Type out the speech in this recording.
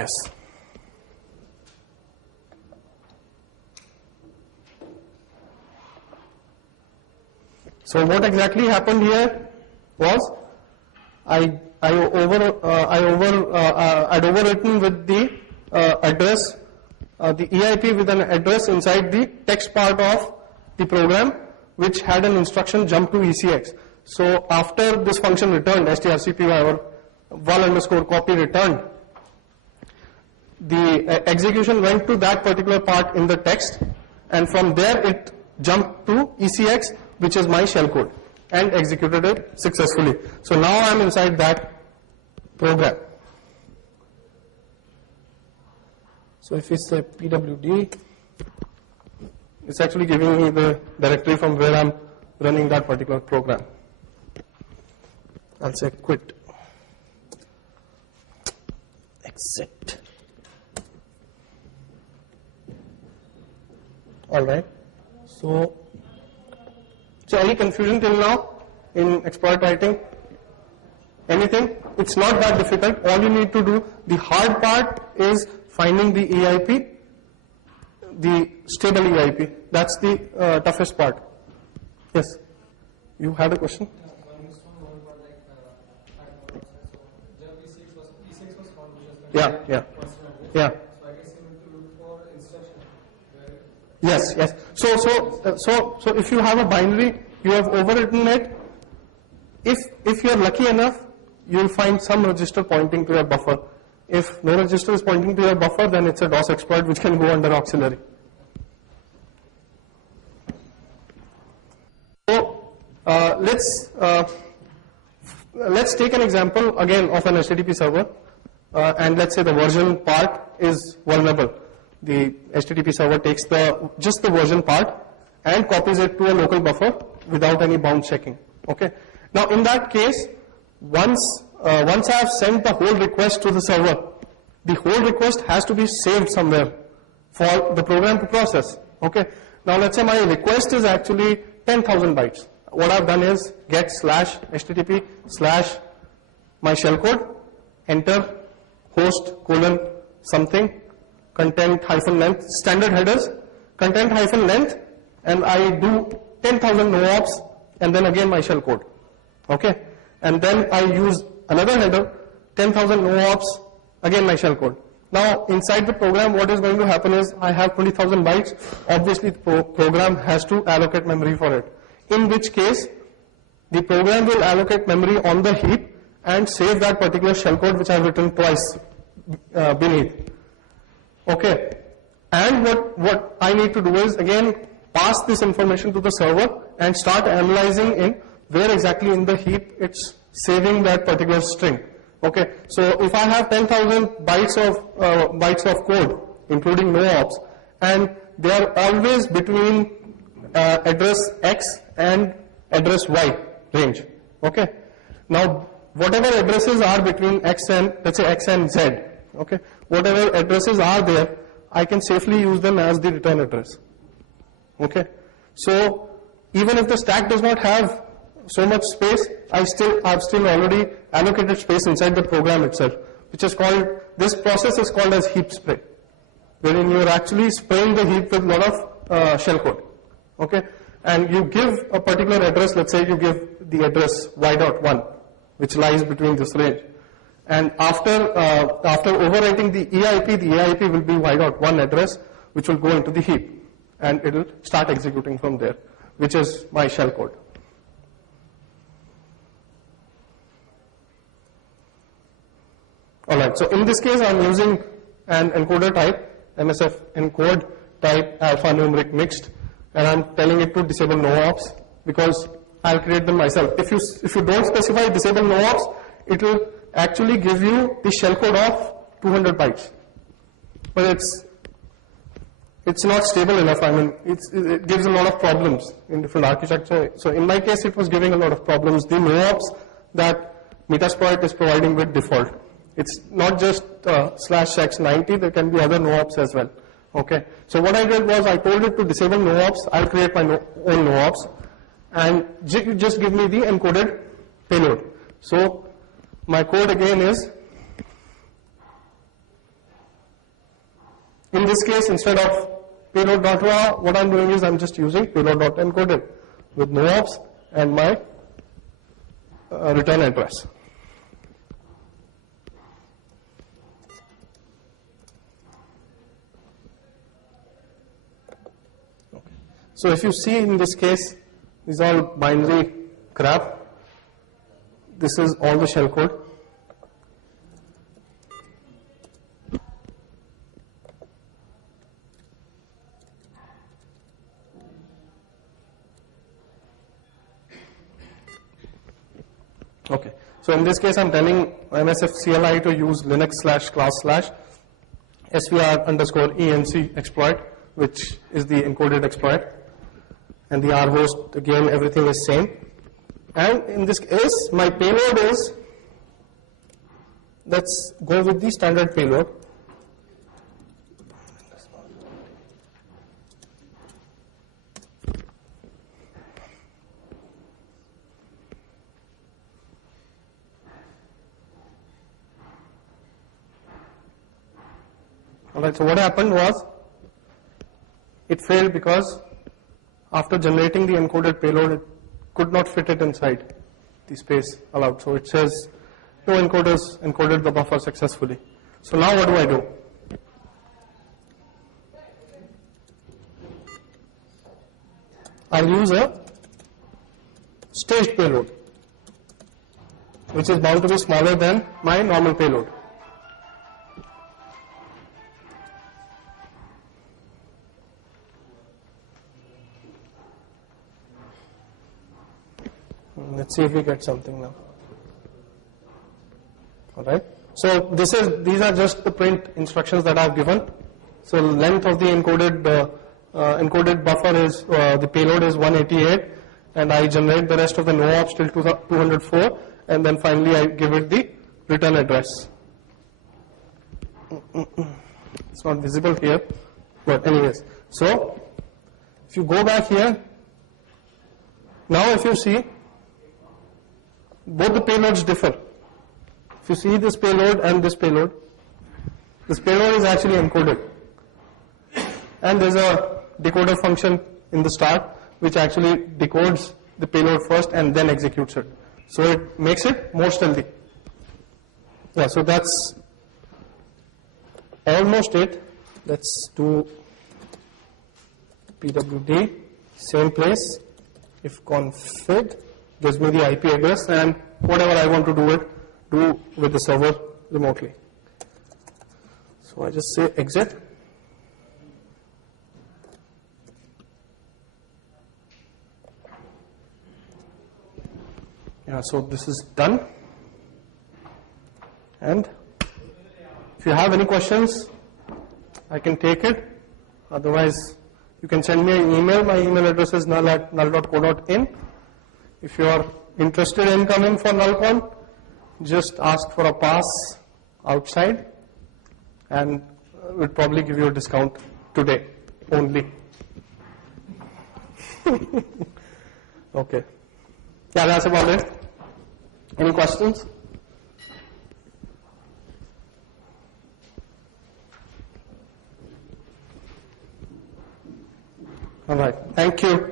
Yes. So what exactly happened here was I'd overwritten with the address, the EIP with an address inside the text part of the program, which had an instruction jump to ECX. So after this function returned, strcpy or val_copy returned, the execution went to that particular part in the text, and from there it jumped to ECX, which is my shellcode, and executed it successfully. So now I am inside that program. So if we say pwd, it's actually giving me the directory from where I'm running that particular program. I'll say quit, exit. All right. So any confusion till now in exploit writing? Anything? It's not that difficult. All you need to do, the hard part is finding the EIP, the stable EIP. That's the toughest part. Yes. You had a question? Yeah. Yes. So if you have a binary, you have overwritten it. If you are lucky enough, you will find some register pointing to your buffer. If no register is pointing to your buffer, then it's a DOS exploit which can go under auxiliary. So let's take an example again of an HTTP server, and let's say the version part is vulnerable. The HTTP server takes just the version part and copies it to a local buffer without any bound checking. Okay. Now in that case, once I have sent the whole request to the server, the whole request has to be saved somewhere for the program to process. Okay. Now let's say my request is actually 10,000 bytes. What I've done is get /http/ my shellcode, enter host : something, content -length, standard headers, content -length, and I do 10,000 no-ops, and then again my shellcode. Okay, and then I use another header, 10,000 no-ops, again my shellcode. Now inside the program, what is going to happen is I have 20,000 bytes. Obviously, the program has to allocate memory for it. In which case, the program will allocate memory on the heap and save that particular shellcode which I have written twice beneath. Okay, and what I need to do is again pass this information to the server and start analyzing in where exactly in the heap it's saving that particular string. Okay, so if I have 10,000 bytes of code, including no-ops, and they are always between address X and address Y range. Okay, now whatever addresses are between X and, let's say, X and Z, okay, whatever addresses are there, I can safely use them as the return address. Okay, so even if the stack does not have so much space, I've still already allocated space inside the program itself, which is called, this process is called as heap spray, wherein you're actually spraying the heap with a lot of shellcode. Okay, and you give a particular address, let's say you give the address y.1, which lies between this range. And after overwriting the EIP will be y.1 address, which will go into the heap, and it will start executing from there, which is my shellcode. Alright, so in this case I'm using an encoder type, MSF encode type alphanumeric mixed, and I'm telling it to disable no-ops because I'll create them myself. If you don't specify disable no-ops, it will actually give you the shellcode of 200 bytes. But it's not stable enough. I mean, it gives a lot of problems in different architecture. So in my case, it was giving a lot of problems. The no-ops that Metasploit is providing with default. It's not just /x90, there can be other no-ops as well. Okay, so what I did was I told it to disable no-ops. I'll create my own no-ops, and just give me the encoded payload. So my code again is In this case, instead of payload.raw, what I'm doing is I'm just using payload.encoded with no ops and my return address. So if you see in this case, these are all binary crap. This is all the shellcode. Okay. So in this case, I'm telling MSF CLI to use Linux/class/svr_enc exploit, which is the encoded exploit. And the R host, again, everything is same. And in this case, my payload is, let's go with the standard payload. Alright, so what happened was, it failed because after generating the encoded payload, it could not fit it inside the space allowed. So it says, no encoders encoded the buffer successfully. So now what do I do? I'll use a staged payload, which is bound to be smaller than my normal payload. Let's see if we get something now. Alright. So these are just the print instructions that I've given. So length of the encoded buffer is, the payload is 188, and I generate the rest of the no ops till 204, and then finally I give it the return address. It's not visible here, but anyways. So if you go back here, now if you see, both the payloads differ. If you see this payload and this payload is actually encoded. And there's a decoder function in the start which actually decodes the payload first and then executes it. So it makes it more stealthy. Yeah, so that's almost it. Let's do pwd, same place, if config gives me the IP address, and whatever I want to do with the server remotely. So I just say exit. Yeah, so this is done. And if you have any questions, I can take it. Otherwise, you can send me an email. My email address is null@null.co.in. If you are interested in coming for NullCon, just ask for a pass outside, and we'll probably give you a discount today only. Okay. Yeah, that's about it. Any questions? All right. Thank you.